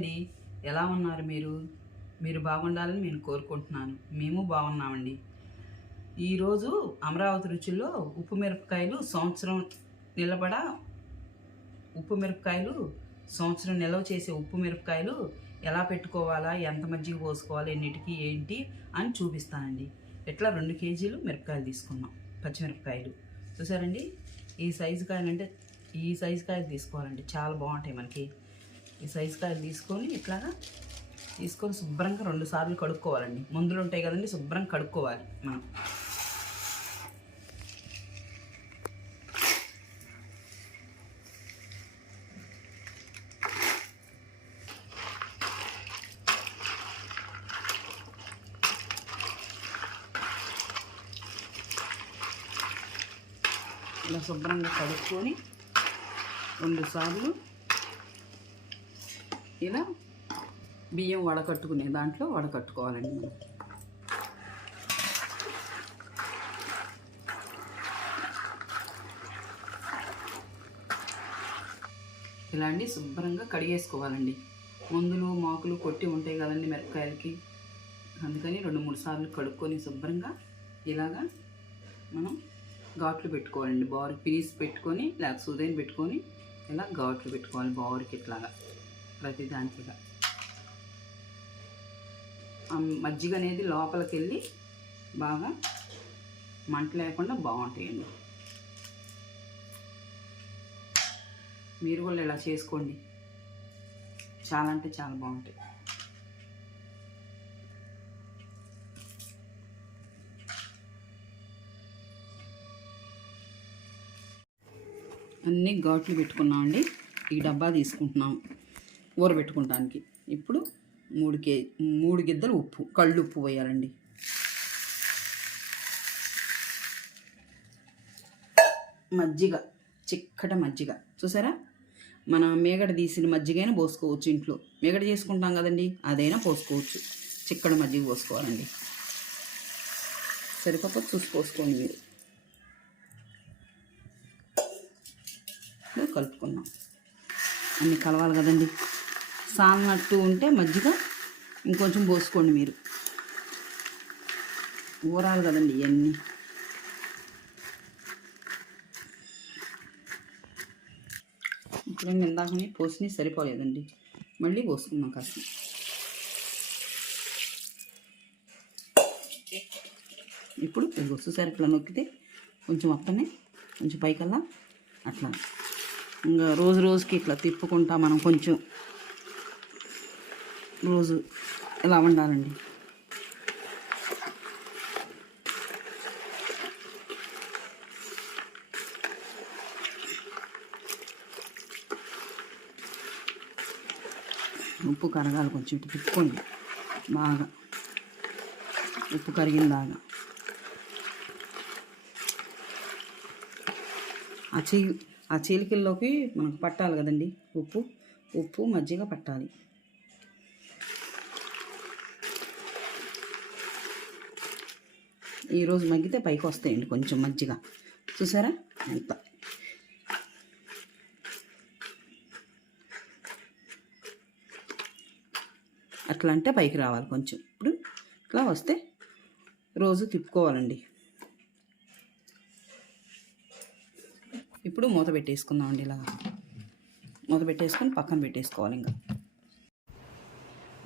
అండి. ఎలా ఉన్నారు మీరు? మీరు బాగుండాలని నేను కోరుకుంటున్నాను. మేము బాగున్నామండి. ఈరోజు అమరావతి రుచుల్లో ఉప్పు మిరపకాయలు సంవత్సరం నిలబడ ఉప్పు మిరపకాయలు సంవత్సరం నిల్వ చేసే ఉప్పు మిరపకాయలు ఎలా పెట్టుకోవాలా ఎంత మజ్జిగ పోసుకోవాలి ఎన్నిటికీ ఏంటి అని చూపిస్తానండి. ఇట్లా రెండు కేజీలు మిరపకాయలు తీసుకున్నాం పచ్చిమిరపకాయలు. చూసారండి? ఈ సైజు కాయలు అంటే ఈ సైజు కాయలు తీసుకోవాలండి. చాలా బాగుంటాయి మనకి. ఈ సైజు కాయలు తీసుకొని ఇట్లాగా తీసుకొని శుభ్రంగా రెండు సార్లు కడుక్కోవాలండి. మందులు ఉంటాయి కదండి శుభ్రంగా కడుక్కోవాలి మనం. ఇలా శుభ్రంగా కడుక్కొని రెండు సార్లు ఇలా బియ్యం వడకట్టుకునే దాంట్లో వడకట్టుకోవాలండి మనం. ఇలా అండి శుభ్రంగా కడిగేసుకోవాలండి. మందులు మాకులు కొట్టి ఉంటాయి కదండి మిరపకాయలకి. అందుకని రెండు మూడు సార్లు కడుక్కొని శుభ్రంగా ఇలాగా మనం ఘాట్లు పెట్టుకోవాలండి. బారు పీస్ పెట్టుకొని లేకపోతే సుదైన పెట్టుకొని ఇలా ఘాట్లు పెట్టుకోవాలి బారుకి ఇట్లాగా. ప్రతి దాంట్లో మజ్జిగ అనేది లోపలికి వెళ్ళి బాగా మంట లేకుండా బాగుంటాయండి. మీరు కూడా ఇలా చేసుకోండి. చాలా అంటే చాలా బాగుంటాయి. అన్నీ ఘాట్లు పెట్టుకున్నామండి. ఈ డబ్బా తీసుకుంటున్నాం. ఊరబెట్టుకుంటానికి ఇప్పుడు మూడు కే మూడు గిద్దలు ఉప్పు కళ్ళు ఉప్పు వేయాలండి మజ్జిగ చిక్కట మజ్జిగ. చూసారా? మన మేగడ తీసిన మజ్జిగైనా పోసుకోవచ్చు ఇంట్లో. మేగడ చేసుకుంటాం కదండి అదైనా పోసుకోవచ్చు. చిక్కడ మజ్జిగ పోసుకోవాలండి. సరిపోతే చూసి పోసుకోండి మీరు. కలుపుకున్నాం అన్ని కలవాలి కదండి. సాలినట్టు ఉంటే మజ్జిగ ఇంకొంచెం పోసుకోండి మీరు. ఊరాలి కదండి ఇవన్నీ ఇప్పుడు ఇందాకనే పోసిని సరిపోలేదండి. మళ్ళీ పోసుకున్నాం కాస్త. ఇప్పుడు ఇదిగో చూసారు ఇట్లా నొక్కితే కొంచెం అప్పనే కొంచెం పైకల్లా అట్లా. ఇంకా రోజు రోజుకి ఇట్లా తిప్పుకుంటా మనం కొంచెం. రోజు ఇలా వండాలండి ఉప్పు కరగాలి కొంచెం ఇటు తిప్పుకోండి. బాగా ఉప్పు కరిగిందాగా ఆ చీ ఆ చీలికల్లోకి మనకు పట్టాలి కదండి ఉప్పు. ఉప్పు మజ్జిగ పట్టాలి. ఈరోజు మగ్గితే పైకి వస్తాయండి కొంచెం మజ్జిగ. చూసారా? ఎంత అట్లా అంటే పైకి రావాలి కొంచెం. ఇప్పుడు ఇట్లా వస్తే రోజు తిప్పుకోవాలండి. ఇప్పుడు మూత పెట్టేసుకుందామండి ఇలాగా. మూత పెట్టేసుకొని పక్కన పెట్టేసుకోవాలి ఇంకా.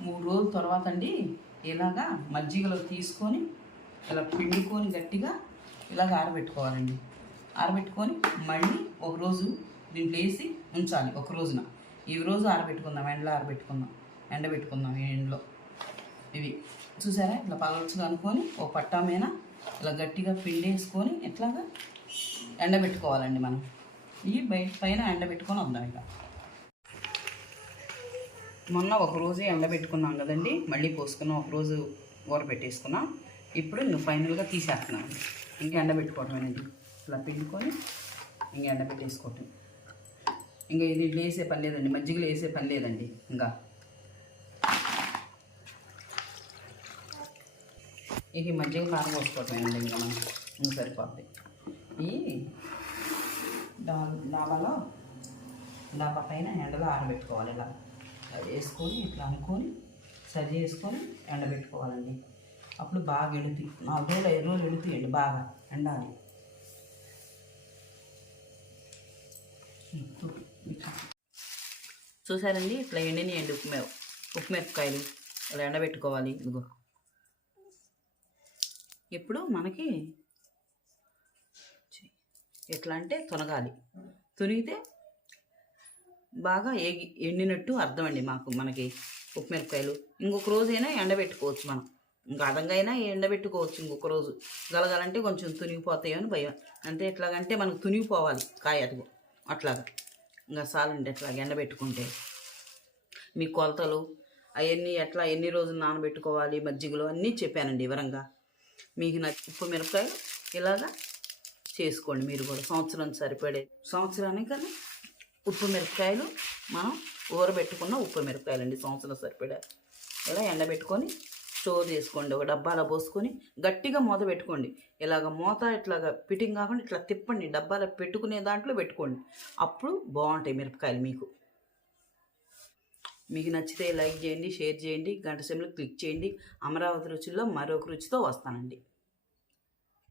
మూడు రోజుల తర్వాత అండి ఇలాగా మజ్జిగలో తీసుకొని ఇలా పిండుకొని గట్టిగా ఇలాగ ఆరబెట్టుకోవాలండి. ఆరబెట్టుకొని మళ్ళీ ఒకరోజు దీంట్లో వేసి ఉంచాలి ఒక రోజున. ఈ రోజు ఆరబెట్టుకుందాం ఎండలో ఆరబెట్టుకుందాం ఎండబెట్టుకుందాం ఈ ఎండలో. ఇవి చూసారా? ఇట్లా పగలొచ్చుగా అనుకొని ఒక పట్టా మీద ఇలా గట్టిగా పిండేసుకొని ఇట్లాగా ఎండబెట్టుకోవాలండి మనం. ఇవి బయట పైన ఎండబెట్టుకొని వద్దాం ఇక. మొన్న ఒక రోజు ఎండబెట్టుకున్నాం కదండి మళ్ళీ పోసుకున్నాం ఒక రోజు ఊర పెట్టేసుకున్నాం ఇప్పుడు ఇంక ఫైనల్గా తీసేస్తున్నాం ఇంకా ఎండబెట్టుకోవటమేనండి ఇలా పిండుకొని ఇంకా ఎండబెట్టేసుకోవటం ఇంకా ఇది వేసే పని లేదండి. మజ్జిగలో వేసే పని లేదండి ఇంకా. ఇక ఈ మజ్జిగ కారం పోసుకోవటమేనండి ఇంకా మనం. ఇంకా సరిపోద్ది. ఈ డా డాబాలో డాబా పైన ఎండలో ఆరబెట్టుకోవాలి ఇలా. వేసుకొని ఇట్లా అనుకొని సరి చేసుకొని ఎండబెట్టుకోవాలండి. అప్పుడు బాగా ఎండుతాయి నాలుగు రోజులు ఐదు రోజులు ఎడుతాయండి బాగా ఎండాలి. చూసారండి? ఇట్లా ఎండినాయండి ఉప్మే మిర ఉప్పు మిరపకాయలు ఇలా ఎండబెట్టుకోవాలి. ఇదిగో. ఇప్పుడు మనకి ఎట్లా అంటే తొనగాలి. తునిగితే బాగా ఏగి ఎండినట్టు అర్థం అండి మాకు మనకి ఉప్పు మిరపకాయలు ఇంకొక రోజైనా ఎండబెట్టుకోవచ్చు మనం. ఇంకా అదంగా ఎండబెట్టుకోవచ్చు ఇంకొక రోజు. గలగాలంటే కొంచెం తునిగిపోతాయో అని భయం. అంటే ఎట్లాగంటే మనకు తునిగిపోవాలి కాయ అదిగో అట్లాగా. ఇంకా చాలండి ఎట్లాగ ఎండబెట్టుకుంటే. మీ కొలతలు అవన్నీ ఎట్లా ఎన్ని రోజులు నానబెట్టుకోవాలి మజ్జిగలో అన్నీ చెప్పానండి వివరంగా. మీకు నచ్చి ఉప్పు మిరపకాయలు ఇలాగా చేసుకోండి మీరు కూడా. సంవత్సరం సరిపడే సంవత్సరానికి కదా ఉప్పు మిరపకాయలు మనం ఊరబెట్టుకున్న ఉప్పు మిరపకాయలు అండి సంవత్సరం సరిపడే. ఇలా ఎండబెట్టుకొని స్టోర్ చేసుకోండి. ఒక డబ్బాలో పోసుకొని గట్టిగా మూత పెట్టుకోండి. ఇలాగ మూత ఇట్లాగ ఫిట్టింగ్ కాకుండా ఇట్లా తిప్పండి. డబ్బాలో పెట్టుకునే దాంట్లో పెట్టుకోండి. అప్పుడు బాగుంటాయి మిరపకాయలు మీకు. మీకు నచ్చితే లైక్ చేయండి షేర్ చేయండి గంట క్లిక్ చేయండి. అమరావతి రుచుల్లో మరొక రుచితో వస్తానండి.